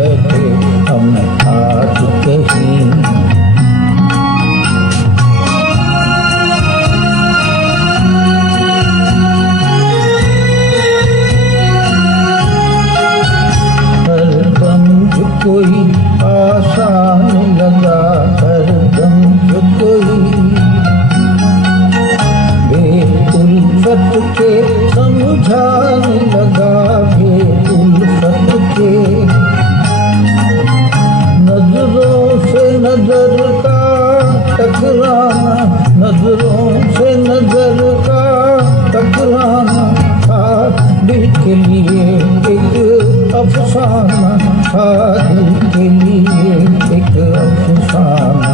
बैठे हम आज कहीं। कोई आसान लगा हरदम जो कोई बेउल्फत के समझाने लगा बेउल्फत के। नजरों से नजर का टकराना नजरों से नजर का टकराना दिल के लिए एक अफसाना दिल के लिए एक अफसाना।